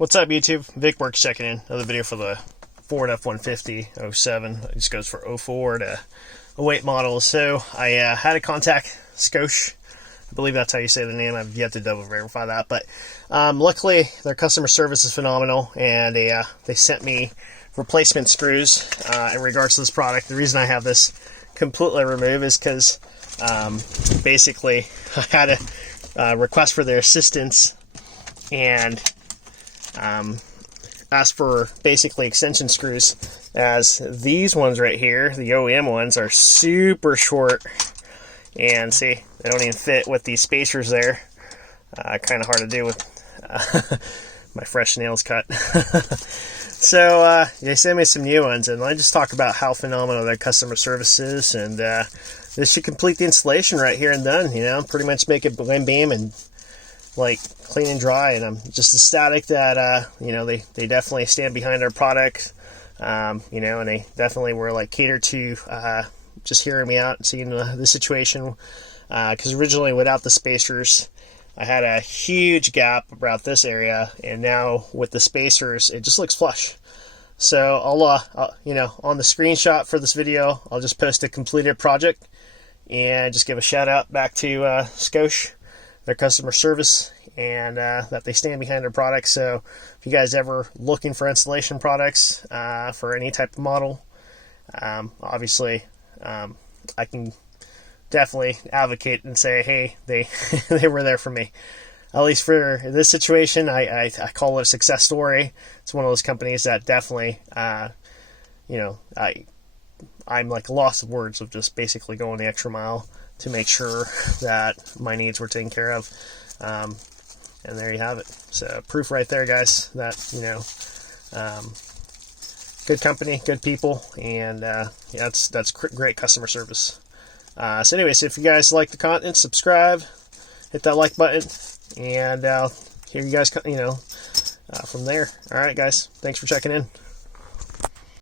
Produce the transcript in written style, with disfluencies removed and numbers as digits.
What's up, YouTube? Vik-Werks checking in. Another video for the Ford F-150 07. It just goes for 04 to 08 models. So I had to contact Scosche. I believe that's how you say the name. I've yet to double verify that. But luckily, their customer service is phenomenal, and they sent me replacement screws in regards to this product. The reason I have this completely removed is because basically I had a request for their assistance and asked for basically extension screws, as these ones right here, the OEM ones, are super short, and see, they don't even fit with these spacers there. Kind of hard to do with my fresh nails cut. So they sent me some new ones, and I just talk about how phenomenal their customer service is, and this should complete the installation right here and done. You know, pretty much make it blam bam and like clean and dry. And I'm just ecstatic that you know, they definitely stand behind our product, you know, and they definitely were like catered to just hearing me out and seeing the situation, because originally without the spacers I had a huge gap about this area, and now with the spacers it just looks flush. So I'll you know, on the screenshot for this video, I'll just post a completed project and just give a shout out back to Scosche, their customer service, and that they stand behind their products. So if you guys ever looking for installation products for any type of model, obviously I can definitely advocate and say, hey, they were there for me. At least for this situation, I call it a success story. It's one of those companies that definitely, you know, I'm like lost of words of just basically going the extra mile to make sure that my needs were taken care of. And there you have it. So proof right there, guys, that, you know, good company, good people, and yeah, that's great customer service. So anyways, if you guys like the content, subscribe, hit that like button, and hear you guys, you know, from there. All right, guys, thanks for checking in.